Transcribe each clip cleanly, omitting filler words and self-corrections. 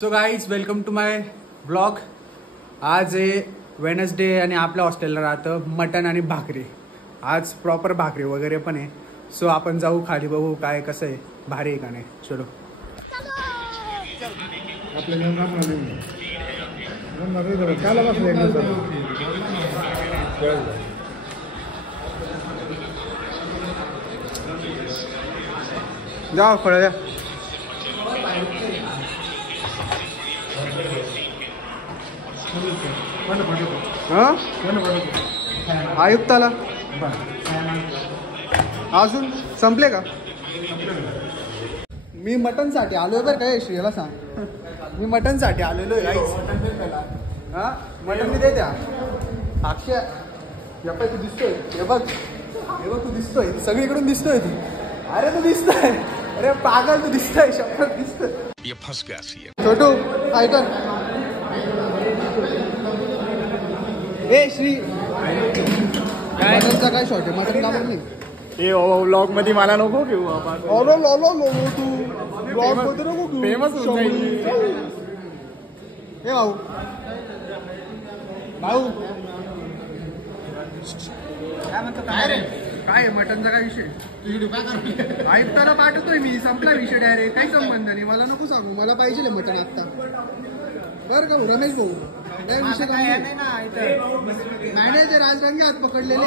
So guys welcome to my blog. आज आहे Wednesday आणि आपल्या हॉस्टेलला राहतं मटन आणि भाकरी. आज प्रॉपर भाकरी वगैरे पण आहे. सो आपण जाऊ खाली बघू काय कसं आहे, भारी आहे का नाही. चलो जाऊ फळ द्या. आयुक्ताला अजून संपले का? मी मटन साठी आलोय बरं काय. श्रीला सांग मी मटन साठी आलेलो आहे. हा मटन मी देत्या. अक्षय या पाय तू दिसतोय. हे बघ तू दिसतोय. सगळीकडून दिसतोय तू. अरे तू दिसतोय. अरे पागल तू दिसतोय. शपथ दिसतोय. छोटू ऐकन. ए श्री मटनचा काय शॉट आहे? मटन का नाही ए व्लॉग मध्ये मला नको घेऊ आपण. तू ब्लॉग मध्ये नको घेऊ. फेमस होऊन जाईल. हे भाऊ काय म्हणतो? काय मटनचा काय विषय? आयुक्ताला पाठवतोय मी. संपला विषय डायरेक्ट. काही संबंध नाही. मला नको सांगू. मला पाहिजे मटन आत्ता. बरं का रमेश भाऊ? काय विषय काय मॅनेजर आज रंगे हात पकडलेले.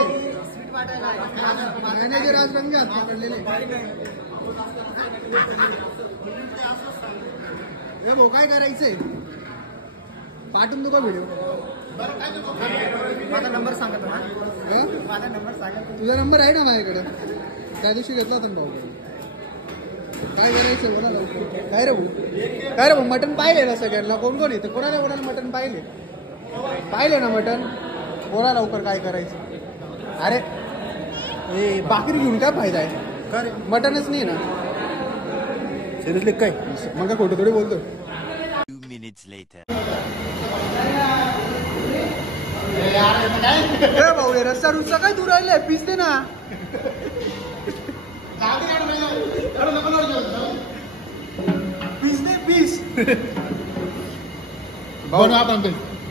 मॅनेजर आज रंगे हात पकडलेले. हे भाऊ काय करायचंय? पाठवून तुका व्हिडिओ. माझा नंबर सांगतो ना. माझा नंबर सांगा. तुझा नंबर आहे ना माझ्याकडे. त्या दिवशी घेतला होता भाऊ. काय करायचं बोला लवकर. काय रे भाऊ मटन पाहिले ना सगळ्यांना? कोण कोण येतं? कोणाला मटन पाहिले ना मटन? बोला लवकर काय करायचं. अरे हे भाकरी घेऊन काय फायदा आहे? मटनच नाही ना. सिरियसली काय मग काय खोटं थोडी बोलतो. भाऊ हे रस्ता रुस्ता काय दूर राहिलाय. पीस दे ना. पीस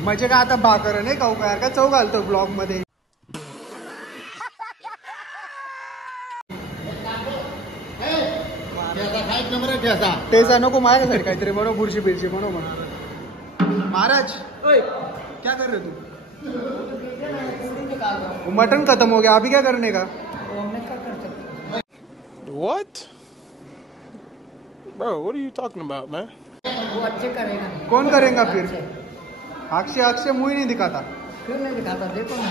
म्हणजे का आता भाकर नाही खाऊ काय? का चव घालतो ब्लॉग मध्ये. टेसा नको माझ्यासाठी काहीतरी बनव. बुरशी बिरशी बनव म्हणा. महाराज क्या कर रहे तू? मटन खत्म हो गया. अभी क्या करने का? What? Bro, what are you talking about, man? वो अच्छे करेगा. कौन करेगा फिर? अक्षय मुंह नहीं दिखाता. क्यों नहीं दिखाता? देखो ना.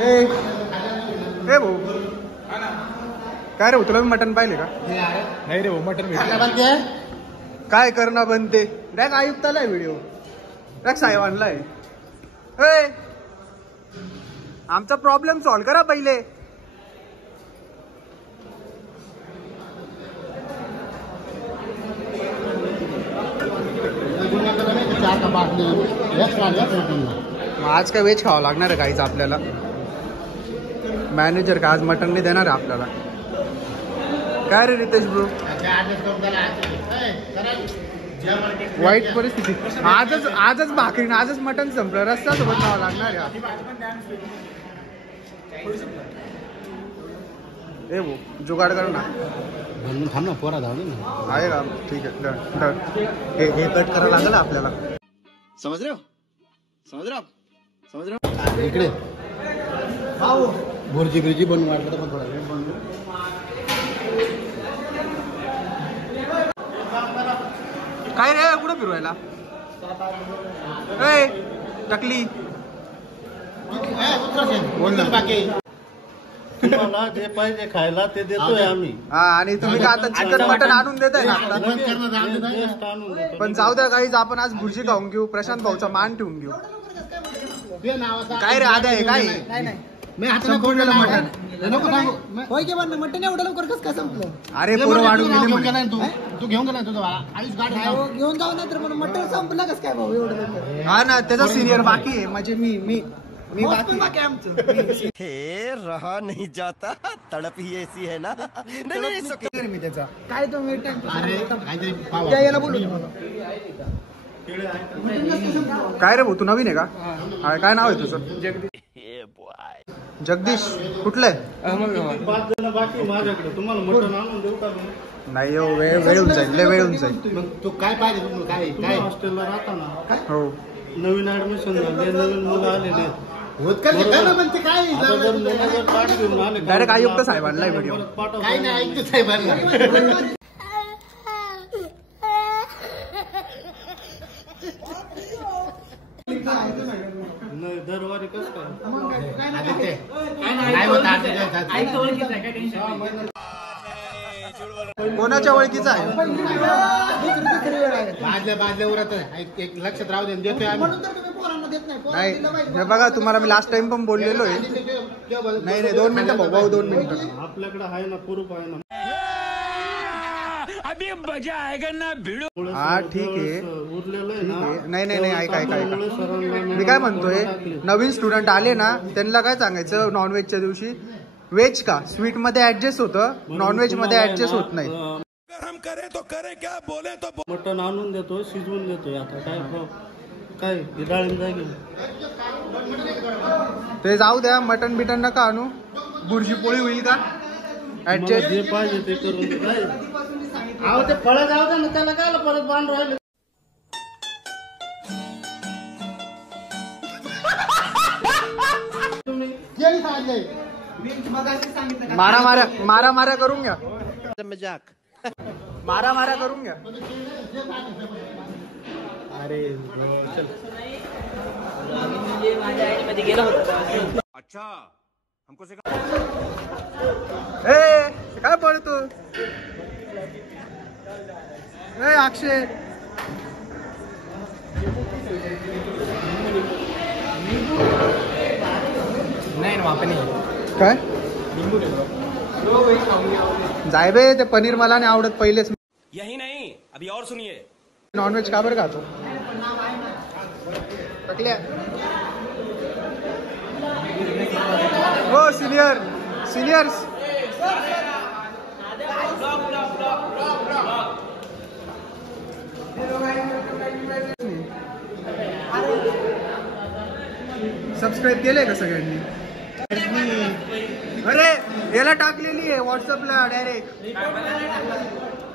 ए भाऊ काय रे भाऊ? तुला मटन पाहिले का? नाही रे वो मटन काय करणं बनते. Direct आयुक्ताला video. डायरेक्ट साहेबांना आहे. आमचा प्रॉब्लेम सॉल्व करा पहिले. आज काय व्हेज खावं लागणार आहे काहीच आपल्याला. मॅनेजर का आज मटन नाही देणार आहे आपल्याला. काय रे रितेश ब्रो? वाईट परिस्थिती. आजच भाकरी आजच मटन संपलं. रस्ता सोबत खावं लागणार आहे. ए भाऊ जुगाड कर ना. थांब ना. पोरा धावली ना. आहे का? ठीक आहे. हे कट करावं लागेल आपल्याला. समझ रहे हो? इकडे बुर्जी बनवून वाटलं तर थोडा वेळ बनवू. काय रे कुठं फिरवायला? टकली बाकी तुम्हाला जे पाहिजे खायला ते देतोय आम्ही. हा आणि तुम्ही का आता चिकन मटन आणून देताय ना आता? पण जाऊ द्या काहीच. आपण आज भुर्जी खाऊन घेऊ. प्रशांत भाऊचा मान ठेवून घेऊ. काय रे आद्या आहे काय? मटन एवढं लवकर कसं काय संपलं? अरे पोरं वाढून तू घेऊन गेला तुझं घेऊन जाऊ. नाही तर मटन संपलं कसं काय भाऊ एवढं लवकर? हा ना त्याचा सिनियर बाकी आहे. म्हणजे मी मी बाकी हे रहा नहीं जाता तड़प ही ऐसी है ना नहीं मी त्याचा काय तो मी अरे काहीतरी त्या याला बोलू काय रे भाऊ तू नवीन आहे का काय नाव आहे तुझं जगदीश कुठलंय बाकी माझ्याकडे तुम्हाला मटण आणून देऊ का नाही हो वेळ होऊन जाईल लय वेळ होऊन जाईल मग तू काय पाहिजे तुम्हाला काय काय हॉस्टेलला राहता ना हो नवीन ऍडमिशन झाले नवीन मुलं आलेले होत का काय पाठ घेऊन आले डायरेक्ट आयुक्त साहेबांना व्हिडिओ काय नाही आयुक्त साहेबांना नाही दरवारी कसं काय कोणाच्या ओळखीचा आहे बाजल्या उरत एक लक्षात राहू दे देतोय आम्ही नाही हे बघा तुम्हाला मी लास्ट टाइम पण बोललेलो आहे नाही नाही 2 मिनिटं भाऊ 2 मिनिटं आपल्याकडे आहे ना प्रूफ आहे ना अभी मजा आएगा ना भिड़ो हा ठीक आहे उरलेलं आहे ना नाही नाही नाही ऐका मी काय म्हणतोय नवीन स्टुडंट आले ना त्यांना काय सांगायचं नॉनव्हेजच्या दिवशी व्हेज का स्वीट मध्ये ऍडजस्ट होतं नॉनव्हेज मध्ये ऍडजस्ट होत नाही हम करे तो करे क्या बोले तो मटण आणून देतो शिजवून देतोय आता काय डाळिंब जागी ते जाऊ द्या मटन बिटन नका आणू बुर्जी पोळी होईल का ऍडजस्ट जे पाहिजे ते करून दे काय अहो ते फळं जाऊ दे ना त्याला काय परत बांध राहिले तुम्ही गेली सांगितलं मारा मारा करून घ्या मजाक मारा करून घ्या अरे चल अच्छा हमको ए काय पळतो ए अक्षय काय जाय बे ते पनीर मला नाही आवडत पहिलेच यही नहीं अभी और सुनिए नॉनव्हेज का बरं खातो हो सिनियर्स सबस्क्राईब केलंय का सगळ्यांनी अरे याला टाकलेली आहे व्हॉट्सअपला डायरेक्ट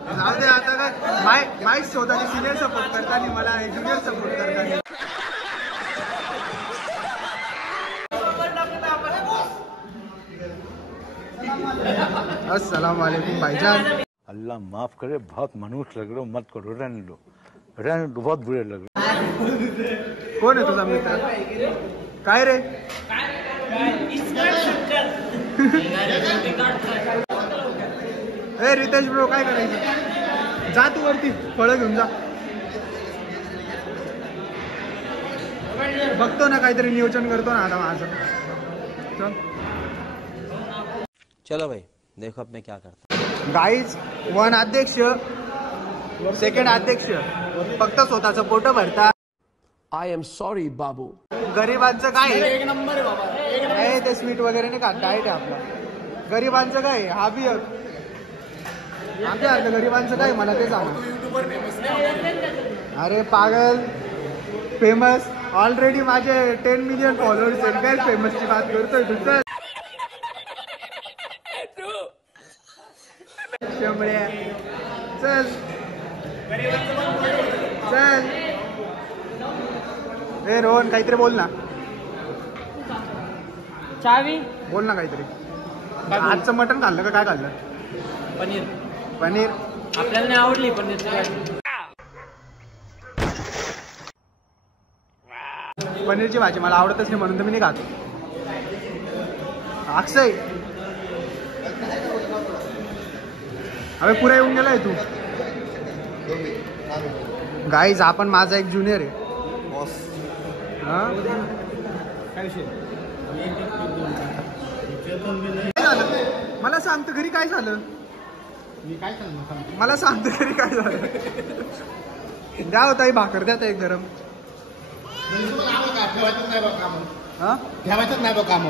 जाऊ दे आता काय माय स्वतःचे सिनियर सपोर्ट करताना मला ज्युनियर सपोर्ट करताना अस्सलाम वालेकुम भाईजान अल्लाह माफ करे बहुत मनुष्य लग रहे हो मत करो रहने दो बहुत बुरे लग रहे कोण आहे तुझा मित्र काय रे ए रितेश ब्रो काय करायचं जा तू वरती फळं घेऊन जा बघतो ना काहीतरी नियोजन करतो ना आता माझं चल चलो भाई देखो अब मैं क्या करता गाईज 1 अध्यक्ष सेकंड अध्यक्ष फक्त स्वतःचं पोट भरता आई एम सॉरी बाबू गरिबांचं काय नाही ते स्वीट वगैरे नाही का डाएट आहे आपला गरिबांचं काय हा बी आमच्या अर्थ गरिबांचं काय मला ते सांगा अरे पागल फेमस ऑलरेडी माझे 10 मिलियन फॉलोअर्स आहेत काय फेमसची बात करतोय तुझं शंभऱ्या चल चल ए रोहन काहीतरी बोल ना चावी बोल ना काहीतरी आजचं मटण खाल्लं का काय खाल्लं पनीर आपल्याला नाही आवडली पनीर पनीरची भाजी मला आवडतच नाही म्हणून तर मी नाही खात अक्षय अबे पुरा येऊन गेलाय तू गाईज आपण माझा एक ज्युनियर आहे काय झालं मला सांगतो घरी काय झालं मी काय सांगणार मला सांगतो घरी काय झालं द्या होता भाकर द्या एक गरम ठेवायचं नाही बघा हा ठेवायचंच नाही बघ काम.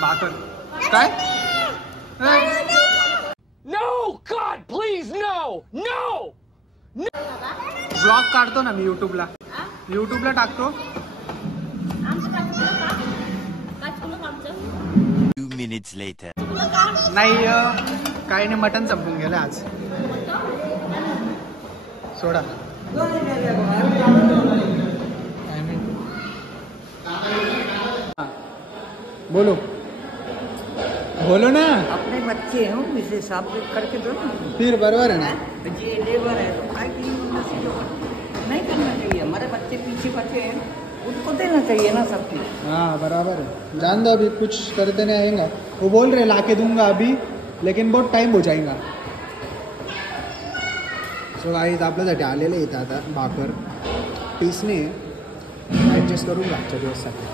भाकर काय No, God, please, no, no. Blog काढतो ना मी युट्यूबला टाकतो. 2 minutes later. नाही काही नाही, मटण संपून गेलं आज. सोडा. बोलो बोलो ना. अपने बच्चे हैं इसे साफ करके दो ना. फिर बरोबर है ना. ये लेबर है तो भाई के लिए नहीं करना चाहिए. हमारे बच्चे पीछे बचे हैं, उनको देना चाहिए ना सब कुछ. हाँ बराबर है. जान दो, अभी कुछ करते नहीं आएगा. वो बोल रहे ला के दूंगा अभी, लेकिन बहुत टाइम हो जाएगा. सो गाईज आपल्यासाठी आलेले इथं आता भाकर पीसने ॲडजस्ट करून आजच्या दिवससाठी.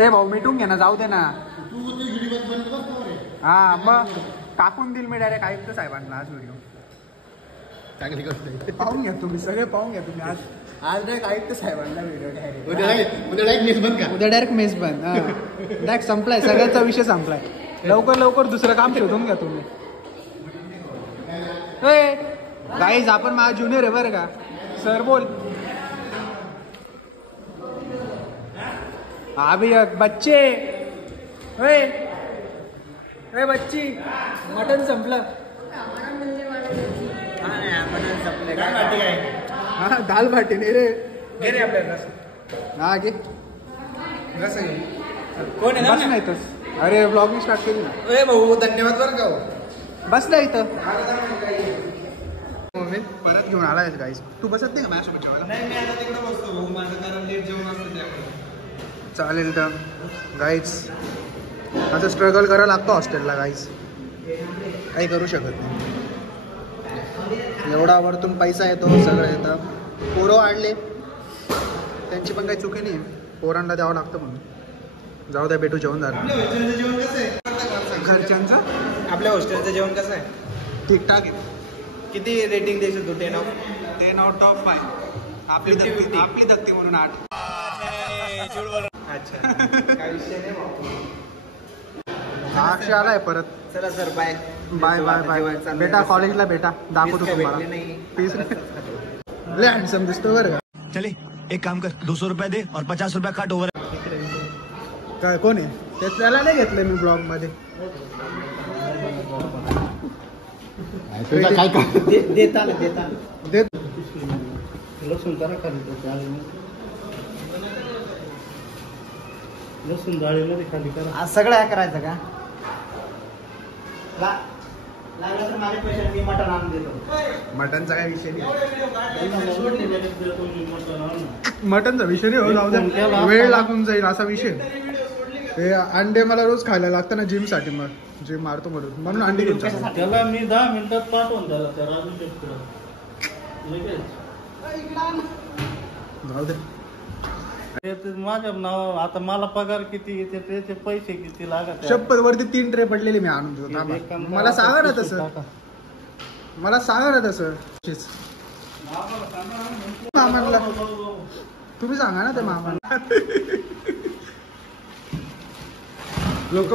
ए भाऊ मिटून घे ना, जाऊ दे ना. हा मग टाकून देईल मी डायरेक्ट आयुक्त साहेबांना आज व्हिडिओ. चांगली गोष्ट. पाहून घ्या तुम्ही, सगळे पाहून घ्या तुम्ही. आज डायरेक्ट आयुक्त साहेबांना व्हिडिओ डायरेक्ट. उद्या डायरेक्ट मेस बंद का? उद्या डायरेक्ट मेस बंद. डायरेक्ट संपलाय, सगळ्याचा विषय संपलाय. लवकर दुसरं काम शोधून घ्या तुम्ही. गाईज आपण माझा ज्युनियर आहे बरं का. सर बोल. अभी बच्चे बच्ची मटन संपलं. हा दाल बाटी नाही रे. घे रे आपल्याला. हा घे रस घे. कोण आहे? बस नाही तर. अरे ब्लॉगिंग स्टार्ट केली ना. भाऊ धन्यवाद बरं का. बस ना इथं. परत घेऊन आला आहेस गाईज. तू बसत नाही का माझ्यासोबत जेवायला? नाही मी आता तिकडे बसतो भाऊ, माझं कारण लेट जेवण असतं त्याकडे. चालेल तर गाईज. आता स्ट्रगल करावं लागतो हॉस्टेलला गाईज, काही करू शकत नाही. एवढा वरतून पैसा येतो, सगळं येतं. पोरं वाढले, त्यांची पण काही चुकी नाही. पोरांना द्यावं लागतं म्हणून. जाऊ द्या, भेटू. जेवण झालं. जेवण कसं आहे घरच्यांचं? आपल्या हॉस्टेलचं जेवण कसं आहे? ठीकठाक आहे. किती रेटिंग द्यायचं तू? 10 out of 5. आपली 50-50. आपली दत्ती म्हणून 8. अच्छा काय विषय नाही भाऊ. अक्षय आलाय परत. चला sir bye bye bye bye. बेटा कॉलेजला भेटा, दाखवतो तुम्हाला. फीस लय हँडसम दिसतो बरं का. चले एक काम कर, 200 रुपये दे और 50 रुपये काट ओवर. काय कोण आहे? त्याला नाही घेतलं मी ब्लॉग मध्ये. देता देत लसूण जरा खाली लसूण डाळीमध्ये खाली करा. आज सगळं काय करायचं का? लागलं तर माझे पैसे मी मटण आणून देतो. मटनचा काय विषय नाही. मटनचा विषय नाही हो, जाऊ द्या. वेळ लागून जाईल असा विषय. ते अंडे मला रोज खायला लागतं ना जिम साठी. मग जिम मारतो म्हणून अंडी घेऊन चाललो. त्याला मी 10 मिनिटात पाठवून त्याला त्या राजू शेटकडं. जाऊ दे. माझ्या नाव आता मला पगार किती येते, त्याचे पैसे किती लागत. शपथ वरती 3 ट्रे पडलेले मी आणून देतो. थांबा. मला सांगा ना तसं. मामाला तुम्ही सांगा ना ते मामाला. लोक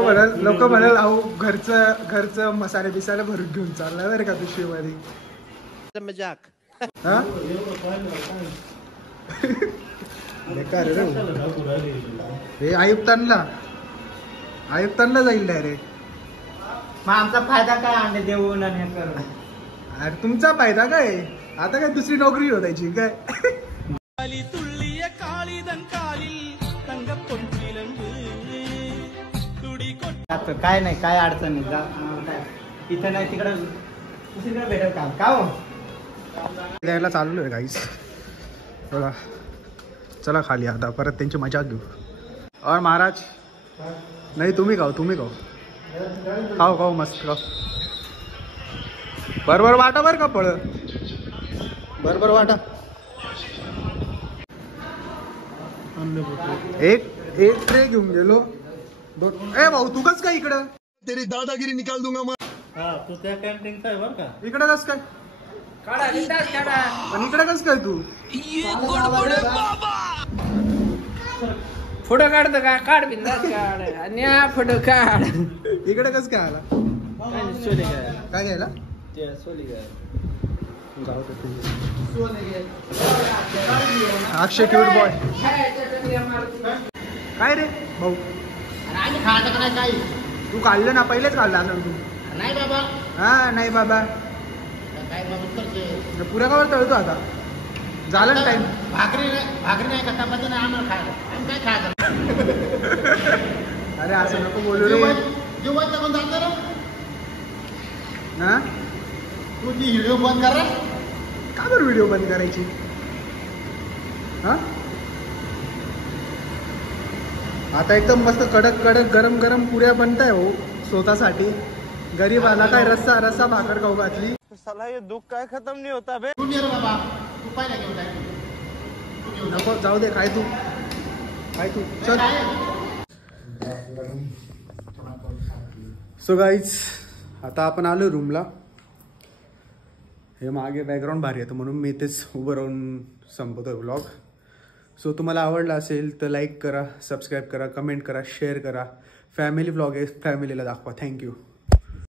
म्हणाल अहो घरचं मसाले बिसाले भरून घेऊन चाललाय बरं का पिशवीमध्ये. मजाक. हा बेकार रे. हे आयुक्तांना जाईल डायरेक्ट. मग आमचा फायदा काय अंडे देऊन आणि हे करून? अरे तुमचा फायदा काय? आता काय दुसरी नोकरी होतायची काय? काय नाही, काय अडचण नाही. इथं नाही तिकडं दुसरीकडे भेटेल काम का हो? द्यायला चालू आहे गाईस. बघा चला खाली आता परत त्यांची मजा घेऊ. और महाराज नाही तुम्ही खाऊ खाऊ खाऊ मस्त खाऊ. बरोबर वाटा बर का फळ बरोबर वाटा. एक एक ट्रे घेऊन गेलो. ए भाऊ तू कस काय इकडं. तेरी दादागिरी निकाल दूंगा मैं. हा तू त्या कॅन्टीनचा आहे बरं का. इकडं कस काय काढा बिंदास काढा. पण इकडं कस काय तू. फोटो काढतो का काढ बिंदास काढ आणि हा फोटो काढ. इकडे कस काय आला. काय सोले काय काय घ्यायला. ते सोले काय अक्षय क्यूट बॉय. काय रे भाऊ तू काढलं ना पहिलेच काढलं असं तू. नाही बाबा हा नाही बाबा काय बाबा पुऱ्या कावर तळतो आता. झालं ना टाइम. भाकरी नाही का चपाती नाही आम्हाला खायला आम्ही काय खायचं. अरे असं नको बोलू रे. जेवण कोण जातो रे. हा तू ती व्हिडिओ बंद कर रे. का बरं व्हिडिओ बंद करायची. हा आता एकदम मस्त कडक कडक गरम गरम पुऱ्या बनताय हो स्वतःसाठी. गरीबाला काय रस्सा रस्सा भाकर खाऊ घातली. साला ये दुख का खत्म नहीं होता बे. तू नियर बाबा तू पाहिला घेऊन जाय. नको जाऊ दे. काय तू चल. सो गाईज आता आपण आलो रूमला. हे मागे बॅकग्राऊंड भारी येतं म्हणून मी इथेच उभं राहून संपवतोय व्लॉग. सो तुम्हाला आवडला असेल तर लाईक करा, सबस्क्राईब करा, कमेंट करा, शेअर करा. फॅमिली व्लॉग आहे, फॅमिलीला दाखवा. थँक्यू.